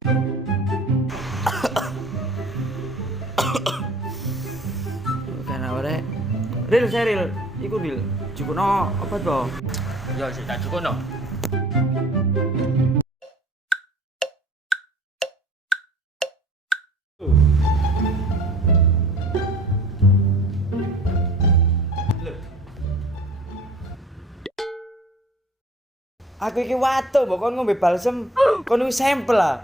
Kan awake. Ril, Seril, iku Ril. Jukukno obat po. Ya sik tak jukukno. Aku iki watu mbok kon ngombe balsem. Kon wis sampel ah.